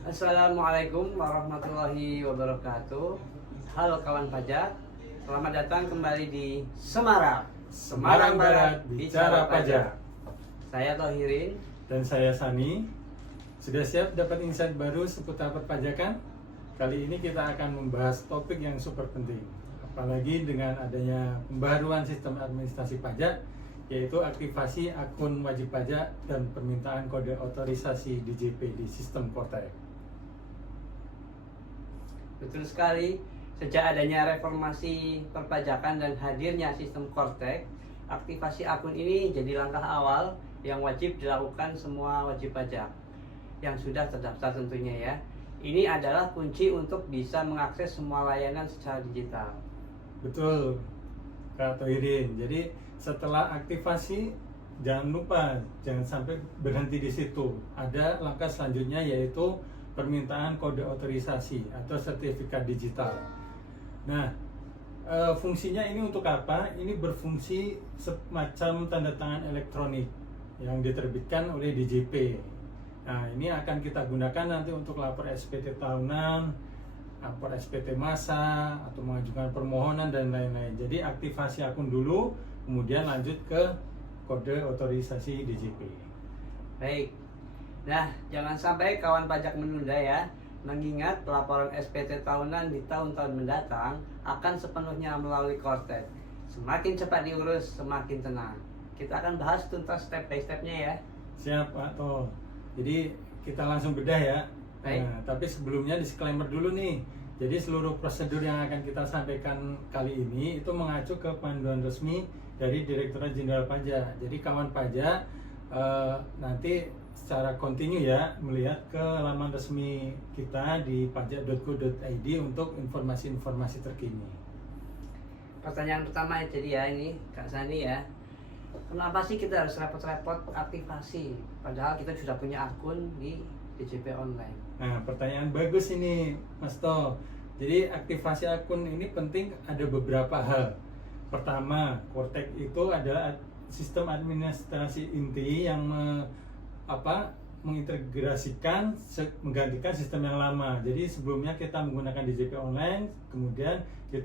Assalamualaikum warahmatullahi wabarakatuh. Halo kawan pajak, selamat datang kembali di Semarang. Semarang Barat Bicara Pajak. Saya Tohirin. Dan saya Sani. Sudah siap dapat insight baru seputar perpajakan? Kali ini kita akan membahas topik yang super penting. Apalagi dengan adanya pembaruan sistem administrasi pajak, yaitu aktivasi akun wajib pajak dan permintaan kode otorisasi DJP di sistem Kortek. Betul sekali, sejak adanya reformasi perpajakan dan hadirnya sistem Kortek, aktivasi akun ini jadi langkah awal yang wajib dilakukan semua wajib pajak yang sudah terdaftar tentunya ya. Ini adalah kunci untuk bisa mengakses semua layanan secara digital. Betul, Kak Tohirin. Jadi setelah aktivasi, jangan sampai berhenti di situ. Ada langkah selanjutnya yaitu permintaan kode otorisasi atau sertifikat digital. Nah, fungsinya ini untuk apa? Ini berfungsi semacam tanda tangan elektronik yang diterbitkan oleh DJP. Nah, ini akan kita gunakan nanti untuk lapor SPT tahunan, lapor SPT masa, atau mengajukan permohonan dan lain-lain. Jadi aktivasi akun dulu, kemudian lanjut ke kode otorisasi DJP. Baik. Nah, jangan sampai kawan pajak menunda ya. Mengingat pelaporan SPT tahunan di tahun-tahun mendatang akan sepenuhnya melalui Kortek. Semakin cepat diurus, semakin tenang. Kita akan bahas tuntas step by stepnya ya. Siap, Pak Toh. Jadi kita langsung bedah ya. Baik. Nah, tapi sebelumnya disclaimer dulu nih. Jadi seluruh prosedur yang akan kita sampaikan kali ini itu mengacu ke panduan resmi dari Direktorat Jenderal Pajak. Jadi kawan pajak nanti secara kontinu ya melihat ke laman resmi kita di pajak.go.id untuk informasi-informasi terkini. Pertanyaan pertama jadi ya ini Kak Sani ya. Kenapa sih kita harus repot-repot aktivasi? Padahal kita sudah punya akun di DJP online. Nah, pertanyaan bagus ini, Mas To. Jadi aktivasi akun ini penting, ada beberapa hal. Pertama, Kortek itu adalah sistem administrasi inti yang mengintegrasikan, menggantikan sistem yang lama. Jadi sebelumnya kita menggunakan DJP online, kemudian di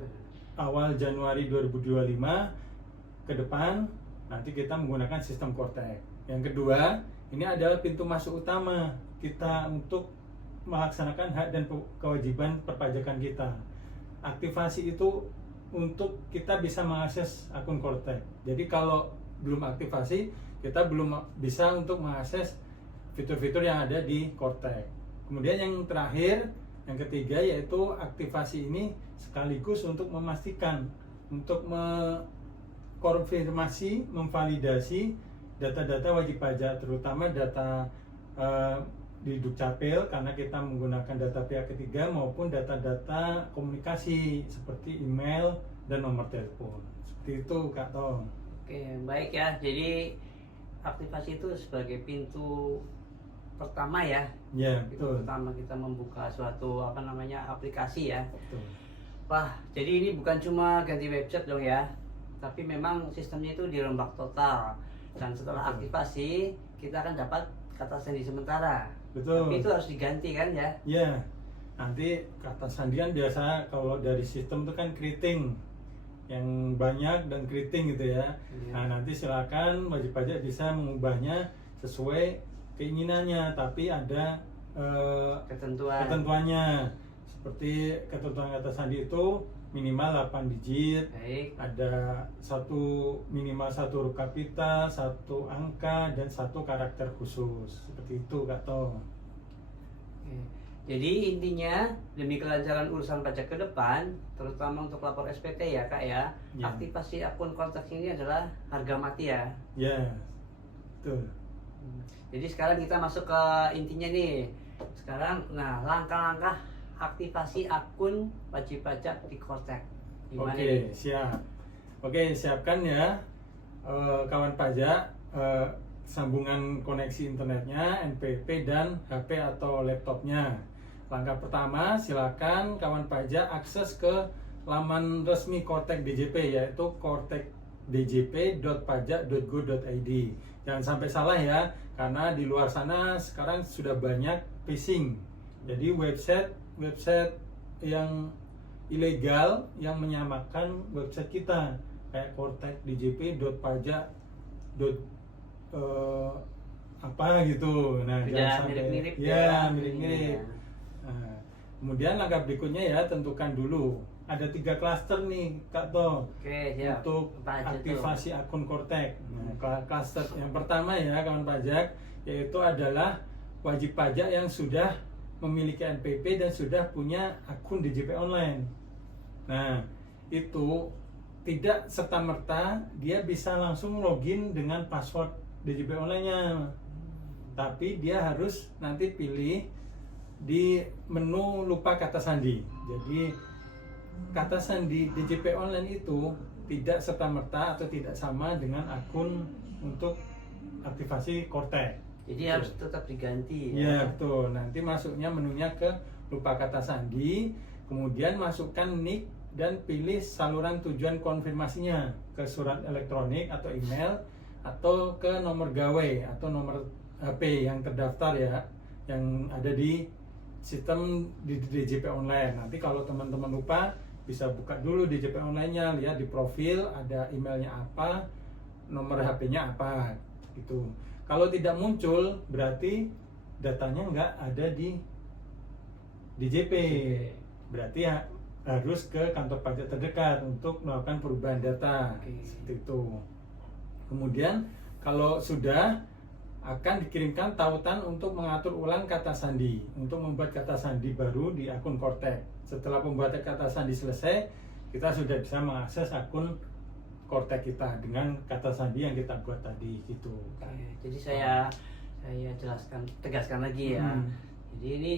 awal Januari 2025 ke depan nanti kita menggunakan sistem Kortek. Yang kedua, ini adalah pintu masuk utama kita untuk melaksanakan hak dan kewajiban perpajakan kita. Aktivasi itu untuk kita bisa mengakses akun Kortek. Jadi kalau belum aktivasi, kita belum bisa untuk mengakses fitur-fitur yang ada di Kortek. Kemudian yang terakhir, yang ketiga yaitu aktivasi ini sekaligus untuk memastikan, untuk konfirmasi, memvalidasi data-data wajib pajak, terutama data di Dukcapil karena kita menggunakan data pihak ketiga maupun data-data komunikasi seperti email dan nomor telepon. Seperti itu, Kak Tong. Oke, baik ya. Jadi aktivasi itu sebagai pintu pertama ya. Ya, Pintu betul. pertama kita membuka suatu aplikasi ya. Betul. Wah, jadi ini bukan cuma ganti website dong ya. Tapi memang sistemnya itu dirombak total. Dan setelah aktivasi, kita akan dapat kata sandi sementara. Betul. Tapi itu harus diganti kan ya? Ya, nanti kata sandian biasa kalau dari sistem itu kan keriting yang banyak dan keriting gitu ya. Iya. Nah, nanti silakan wajib pajak bisa mengubahnya sesuai keinginannya, tapi ada ketentuannya. Seperti ketentuan kata sandi itu minimal 8 digit. Baik. Ada minimal satu huruf kapital, satu angka, dan satu karakter khusus. Seperti itu, Kak Tong. Oke. Jadi intinya demi kelancaran urusan pajak ke depan, terutama untuk lapor SPT ya Kak ya, Ya. aktivasi akun Kortek ini adalah harga mati ya. Ya, betul. Jadi sekarang kita masuk ke intinya nih. Sekarang, nah langkah-langkah aktivasi akun wajib pajak di Kortek. Gimana Oke, nih? siap. Oke, siapkan ya kawan pajak sambungan koneksi internetnya, NPP dan HP atau laptopnya. Langkah pertama, silakan kawan pajak akses ke laman resmi Kortek DJP yaitu kortekdjp.pajak.go.id. Jangan sampai salah ya, karena di luar sana sekarang sudah banyak phishing Jadi website yang ilegal yang menyamakan website kita kayak Kortek, djp.pajak. Apa gitu. Nah, Sudah jangan sampai mirip-mirip ya, mirip-mirip. Iya. Nah, kemudian langkah berikutnya ya tentukan dulu. Ada 3 klaster nih Kak To Oke, siap. untuk Apa aja tuh? aktivasi akun Kortek. Nah, klaster yang pertama ya kawan pajak yaitu adalah wajib pajak yang sudah memiliki NPP dan sudah punya akun DJP online. Nah, itu tidak serta-merta dia bisa langsung login dengan password DJP online-nya. Tapi dia harus nanti pilih di menu lupa kata sandi. Jadi kata sandi DJP online itu tidak serta-merta atau tidak sama dengan akun untuk aktivasi Kortek. Jadi harus tetap diganti Ya betul. Nanti masuknya menunya ke lupa kata sandi, kemudian masukkan nick dan pilih saluran tujuan konfirmasinya ke surat elektronik atau email atau ke nomor gawe atau nomor HP yang terdaftar ya, yang ada di sistem di DJP online. Nanti kalau teman-teman lupa bisa buka dulu DJP online-nya, lihat di profil ada emailnya apa, nomor HP-nya apa gitu. Kalau tidak muncul berarti datanya nggak ada di DJP. Berarti ya harus ke kantor pajak terdekat untuk melakukan perubahan data. Seperti itu. Kemudian kalau sudah akan dikirimkan tautan untuk mengatur ulang kata sandi, untuk membuat kata sandi baru di akun Kortek. Setelah pembuatan kata sandi selesai, kita sudah bisa mengakses akun Kortek kita dengan kata sandi yang kita buat tadi gitu. Oke, jadi saya tegaskan lagi ya. Jadi ini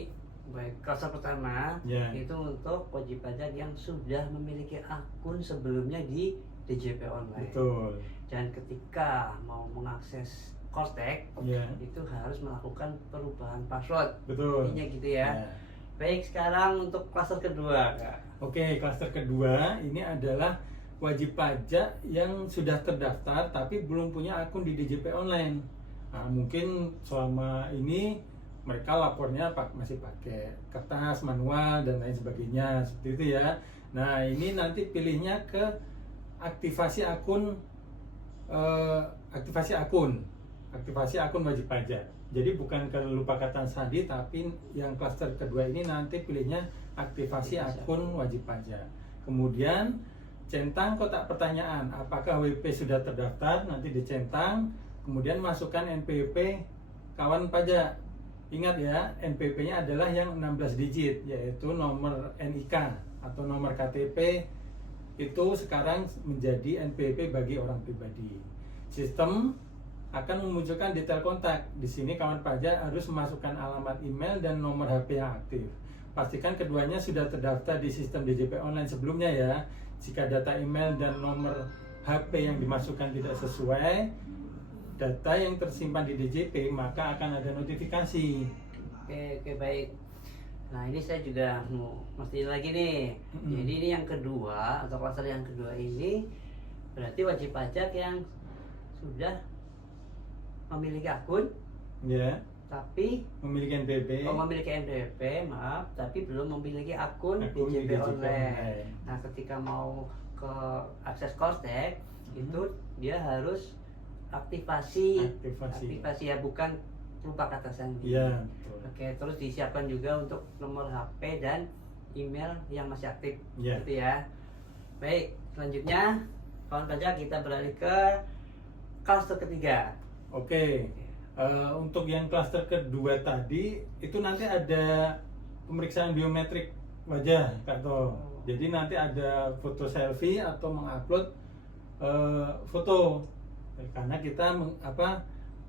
baik klaster pertama Ya. itu untuk wajib pajak yang sudah memiliki akun sebelumnya di DJP online. Betul. Dan ketika mau mengakses Kortek Ya. itu harus melakukan perubahan password. Betul. Intinya gitu ya. Ya. Baik, sekarang untuk klaster kedua, Kak. Oke, klaster kedua ini adalah wajib pajak yang sudah terdaftar tapi belum punya akun di DJP online. Nah, mungkin selama ini mereka lapornya masih pakai kertas, manual dan lain sebagainya seperti itu ya. Nah, ini nanti pilihnya ke aktivasi akun aktivasi akun wajib pajak. Jadi bukan ke lupa kata sandi, tapi yang klaster kedua ini nanti pilihnya aktivasi akun wajib pajak. Kemudian centang kotak pertanyaan, apakah WP sudah terdaftar, nanti dicentang, kemudian masukkan NPWP kawan pajak. Ingat ya, NPWP-nya adalah yang 16 digit, yaitu nomor NIK atau nomor KTP itu sekarang menjadi NPWP bagi orang pribadi. Sistem akan memunculkan detail kontak. Di sini kawan pajak harus memasukkan alamat email dan nomor HP yang aktif. Pastikan keduanya sudah terdaftar di sistem DJP online sebelumnya ya. Jika data email dan nomor HP yang dimasukkan tidak sesuai data yang tersimpan di DJP, maka akan ada notifikasi. Oke, baik. Nah, ini saya juga mau mastiin lagi nih. Jadi ini yang kedua atau klaster yang kedua ini berarti wajib pajak yang sudah memiliki akun Ya, tapi memiliki NPWP. memiliki NPWP, maaf, tapi belum memiliki akun Akun DJP DJP online. online. Nah, ketika mau ke akses Kortek itu dia harus aktivasi ya, bukan lupa kata sandi. Iya, betul. Oke, terus disiapkan juga untuk nomor HP dan email yang masih aktif. Ya. Gitu ya. Baik, selanjutnya kawan pajak kita beralih ke klaster ketiga. Oke. Untuk yang klaster kedua tadi itu nanti ada pemeriksaan biometrik wajah Kak To. Jadi nanti ada foto selfie atau mengupload foto karena kita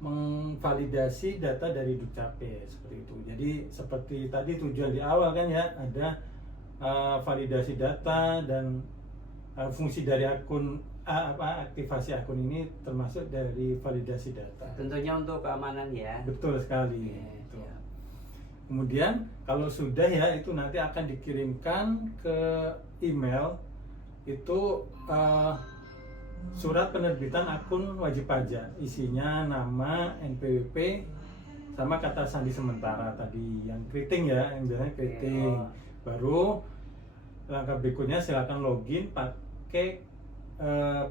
mengvalidasi data dari Dukcapil seperti itu. Jadi seperti tadi tujuan di awal kan ya, ada validasi data dan fungsi dari akun aktivasi akun ini termasuk dari validasi data. Tentunya untuk keamanan ya. Betul sekali. Oke, Betul. siap. Kemudian kalau sudah ya itu nanti akan dikirimkan ke email itu surat penerbitan akun wajib pajak, isinya nama, NPWP, sama kata sandi sementara tadi yang keriting ya, yang biasanya keriting. Baru langkah berikutnya silakan login pakai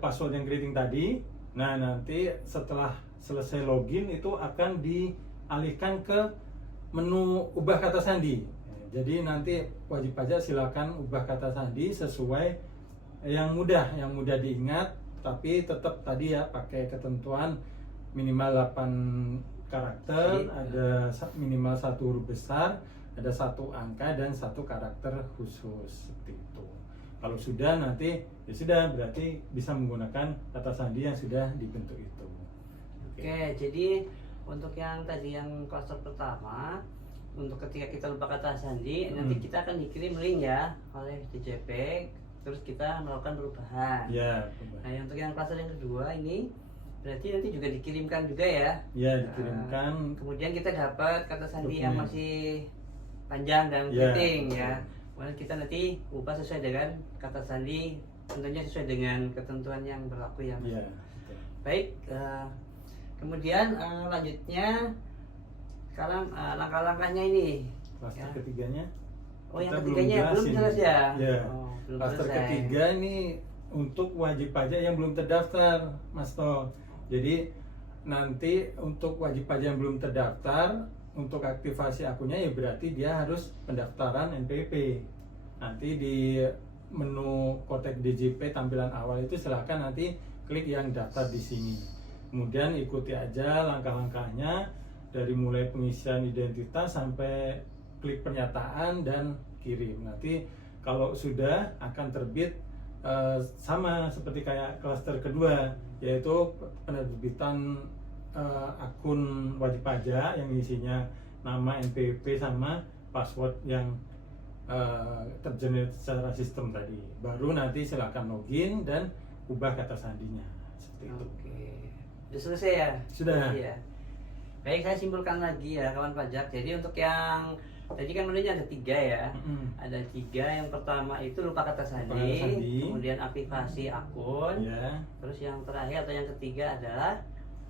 password yang keriting tadi. Nah, nanti setelah selesai login itu akan dialihkan ke menu ubah kata sandi. Jadi nanti wajib pajak silakan ubah kata sandi sesuai yang mudah diingat, tapi tetap tadi ya pakai ketentuan minimal 8 karakter, ada minimal 1 huruf besar, ada 1 angka dan 1 karakter khusus seperti itu. Kalau sudah nanti ya sudah, berarti bisa menggunakan kata sandi yang sudah dibentuk itu. Oke, jadi untuk yang tadi yang klaster pertama, untuk ketika kita lupa kata sandi, nanti kita akan dikirim link ya oleh DJP, terus kita melakukan perubahan. Ya. Nah, untuk yang klaster yang kedua ini berarti nanti juga dikirimkan juga ya? Ya, dikirimkan. Kemudian kita dapat kata sandi yang dokumen masih panjang dan penting ya. Kemudian kita nanti ubah sesuai dengan kata sandi, tentunya sesuai dengan ketentuan yang berlaku ya. Ya. Baik, kemudian lanjutnya sekarang langkah-langkahnya ini. Klaster ketiganya. Oh, yang kita ketiganya belum jelas ya? Ya. Oh, belum Klaster selesai. ketiga ini untuk wajib pajak yang belum terdaftar, Mas Tol. Jadi nanti untuk wajib pajak yang belum terdaftar, untuk aktivasi akunnya ya berarti dia harus pendaftaran NPWP. Nanti di menu Kotek DJP tampilan awal itu silakan nanti klik yang daftar di sini. Kemudian ikuti aja langkah-langkahnya dari mulai pengisian identitas sampai klik pernyataan dan kirim. Nanti kalau sudah akan terbit sama seperti kayak klaster kedua, yaitu penerbitan akun wajib pajak yang isinya nama NPWP sama password yang tergenerate secara sistem tadi. Baru nanti silakan login dan ubah kata sandinya seperti itu. Oke, sudah selesai ya? Sudah. Iya. Baik, saya simpulkan lagi ya kawan pajak. Jadi untuk yang tadi kan menunya ada 3 ya. Ada 3. Yang pertama itu lupa kata sandi, kemudian aktivasi akun, terus yang terakhir atau yang ketiga adalah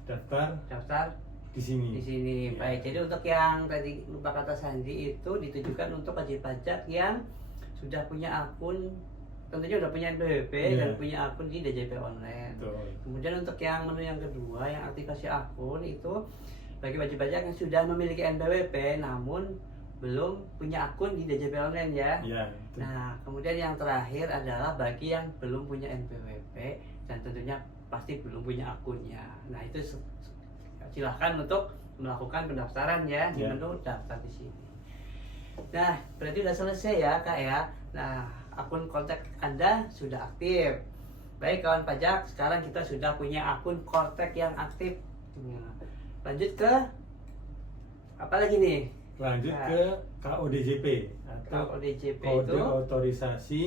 daftar di sini. Baik, jadi untuk yang tadi lupa kata sandi itu ditujukan untuk wajib pajak yang sudah punya akun, tentunya sudah punya NPWP dan punya akun di DJP online. Kemudian untuk yang menu yang kedua, yang aktivasi akun itu bagi wajib pajak yang sudah memiliki NPWP namun belum punya akun di DJP online ya. Nah, kemudian yang terakhir adalah bagi yang belum punya NPWP dan tentunya pasti belum punya akunnya. Nah, itu silahkan untuk melakukan pendaftaran ya di menu daftar di sini. Nah, berarti sudah selesai ya Kak ya. Nah, akun kontak Anda sudah aktif. Baik kawan pajak, sekarang kita sudah punya akun kontak yang aktif. Nah, lanjut ke apa lagi nih? Lanjut ke KODJP atau KODJP kode itu otorisasi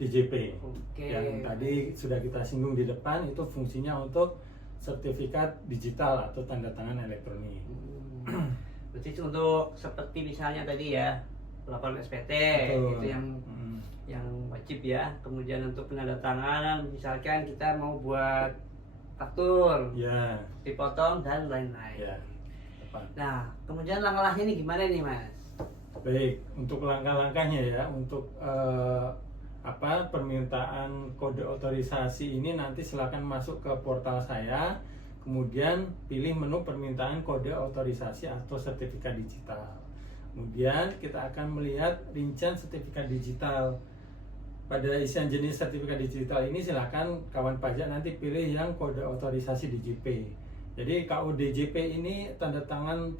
DJP. Yang Oke. tadi sudah kita singgung di depan, itu fungsinya untuk sertifikat digital atau tanda tangan elektronik. Berarti itu untuk seperti misalnya tadi ya laporan SPT. Betul. Itu yang wajib ya. Kemudian untuk penandatanganan misalkan kita mau buat faktur, dipotong dan lain-lain. Tepat. Nah, kemudian langkah-langkahnya ini gimana nih Mas? Baik, untuk langkah-langkahnya ya, untuk permintaan kode otorisasi ini nanti silakan masuk ke portal saya, kemudian pilih menu permintaan kode otorisasi atau sertifikat digital. Kemudian kita akan melihat rincian sertifikat digital. Pada isian jenis sertifikat digital ini silakan kawan pajak nanti pilih yang kode otorisasi DJP. Jadi KODJP ini tanda tangan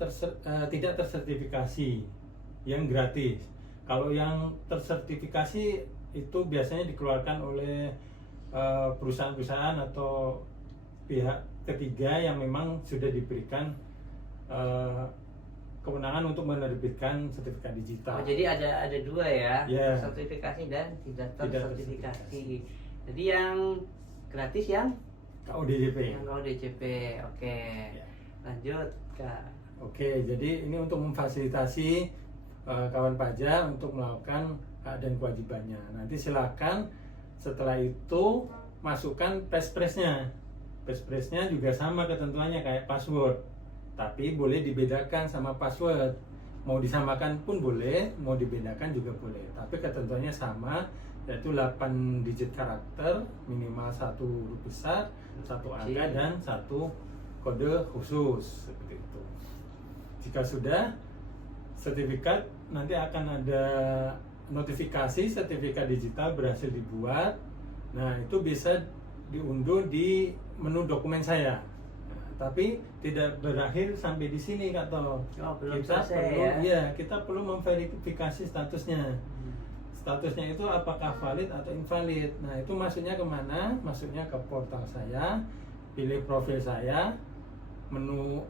tidak tersertifikasi yang gratis. Kalau yang tersertifikasi itu biasanya dikeluarkan oleh perusahaan-perusahaan atau pihak ketiga yang memang sudah diberikan kewenangan untuk menerbitkan sertifikat digital. Oh, jadi ada 2 ya, sertifikasi dan tidak tersertifikasi. Jadi yang gratis yang KODJP. Yang KODJP, oke. Lanjut Kak. Oke, jadi ini untuk memfasilitasi kawan pajak untuk melakukan hak dan kewajibannya. Nanti silakan setelah itu masukkan passphrase-nya. Passphrase-nya juga sama ketentuannya kayak password. tapi boleh dibedakan sama password. Mau disamakan pun boleh, mau dibedakan juga boleh. Tapi ketentuannya sama, yaitu 8 digit karakter, minimal 1 huruf besar, 1 angka dan 1 kode khusus seperti itu. Jika sudah, sertifikat nanti akan ada notifikasi sertifikat digital berhasil dibuat. Nah, itu bisa diunduh di menu dokumen saya. Tapi tidak berakhir sampai di sini, Kak Tol. Belum Kita selesai perlu, ya. iya, kita perlu memverifikasi statusnya. Statusnya itu apakah valid atau invalid. Nah, itu maksudnya kemana? Maksudnya ke portal saya, pilih profil saya, menu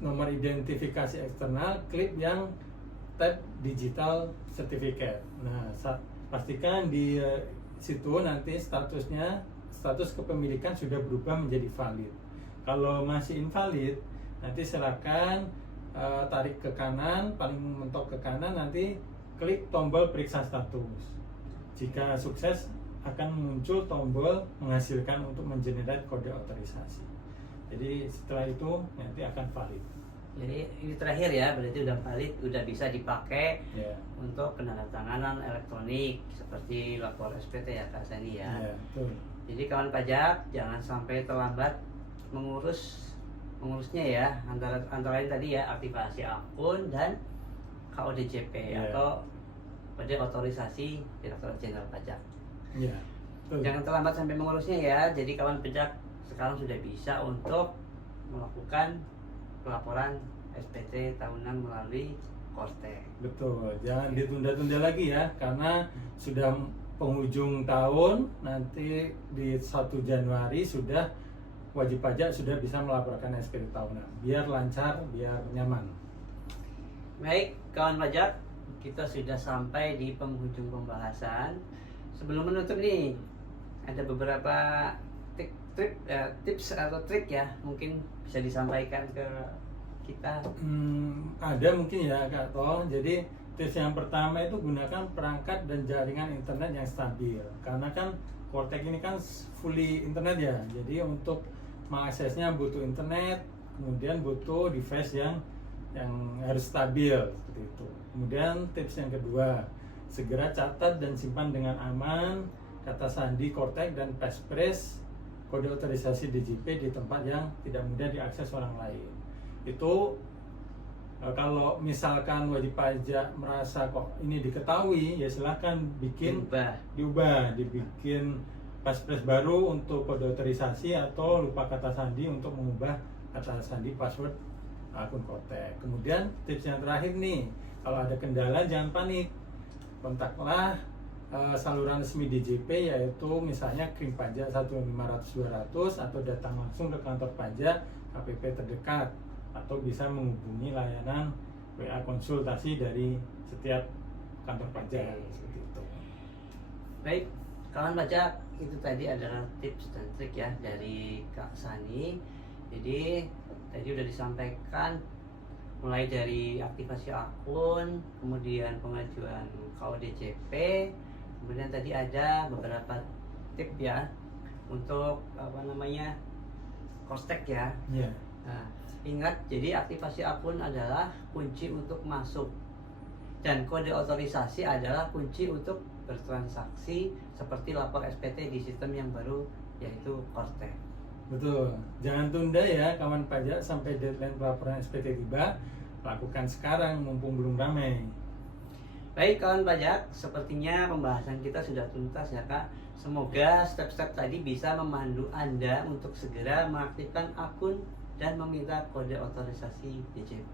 nomor identifikasi eksternal, klik yang tab digital certificate. Nah, pastikan di situ nanti status kepemilikan sudah berubah menjadi valid. Kalau masih invalid, nanti silakan tarik ke kanan, paling mentok ke kanan, nanti klik tombol periksa status. Jika sukses, akan muncul tombol menghasilkan untuk mengenerate kode otorisasi. Jadi setelah itu nanti akan valid. Jadi ini terakhir ya, berarti udah valid, udah bisa dipakai untuk penandatanganan elektronik seperti lapor SPT ya Kak Sani ya. Betul. Jadi kawan pajak jangan sampai terlambat mengurusnya ya, antara lain tadi ya aktivasi akun dan KODJP atau kode otorisasi Direktorat Jenderal Pajak. Jangan terlambat sampai mengurusnya ya. Jadi kawan pajak sekarang sudah bisa untuk melakukan pelaporan SPT tahunan melalui Kortek. Betul, jangan ditunda-tunda lagi ya, karena sudah penghujung tahun, nanti di 1 Januari sudah wajib pajak sudah bisa melaporkan SPT tahunan. Biar lancar, biar nyaman. Baik, kawan pajak, kita sudah sampai di penghujung pembahasan. Sebelum menutup nih, ada beberapa tips atau trik ya, mungkin bisa disampaikan ke kita. Ada mungkin ya Kak Tol. Jadi tips yang pertama itu gunakan perangkat dan jaringan internet yang stabil. Karena kan Kortek ini kan fully internet ya. Jadi untuk mengaksesnya butuh internet, kemudian butuh device yang harus stabil seperti itu. Kemudian tips yang kedua, segera catat dan simpan dengan aman kata sandi Kortek dan passphrase kode otorisasi DJP di tempat yang tidak mudah diakses orang lain. Itu kalau misalkan wajib pajak merasa kok ini diketahui, ya silahkan dibikin passphrase baru untuk kode otorisasi atau lupa kata sandi untuk mengubah kata sandi password akun Kortek. Kemudian tips yang terakhir nih, kalau ada kendala jangan panik, kontaklah saluran resmi DJP, yaitu misalnya Krim Pajak 1500200 atau datang langsung ke kantor pajak KPP terdekat, atau bisa menghubungi layanan WA konsultasi dari setiap kantor pajak seperti itu. Baik, kawan pajak, itu tadi adalah tips dan trik ya dari Kak Sani. Jadi tadi udah disampaikan mulai dari aktivasi akun, kemudian pengajuan KODJP, kemudian tadi ada beberapa tip ya untuk Kortek ya. Nah, ingat, jadi aktivasi akun adalah kunci untuk masuk dan kode otorisasi adalah kunci untuk bertransaksi seperti lapor SPT di sistem yang baru, yaitu Kortek. Betul, jangan tunda ya kawan pajak sampai deadline pelaporan SPT tiba, lakukan sekarang mumpung belum ramai. Baik kawan pajak, sepertinya pembahasan kita sudah tuntas ya Kak. Semoga step-step tadi bisa memandu Anda untuk segera mengaktifkan akun dan meminta kode otorisasi DJP.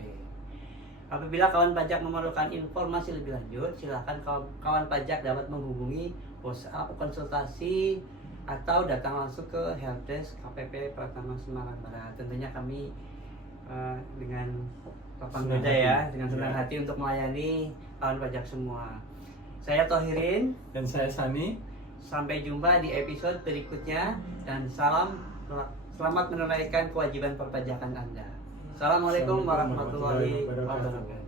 Apabila kawan pajak memerlukan informasi lebih lanjut, silakan kawan pajak dapat menghubungi WhatsApp konsultasi atau datang langsung ke helpdesk KPP Pratama Semarang Barat. Tentunya kami dengan lapang dada ya, dengan senang hati untuk melayani kawan pajak semua. Saya Tohirin dan saya Sani. Sampai jumpa di episode berikutnya dan selamat menunaikan kewajiban perpajakan Anda. Assalamualaikum warahmatullahi wabarakatuh.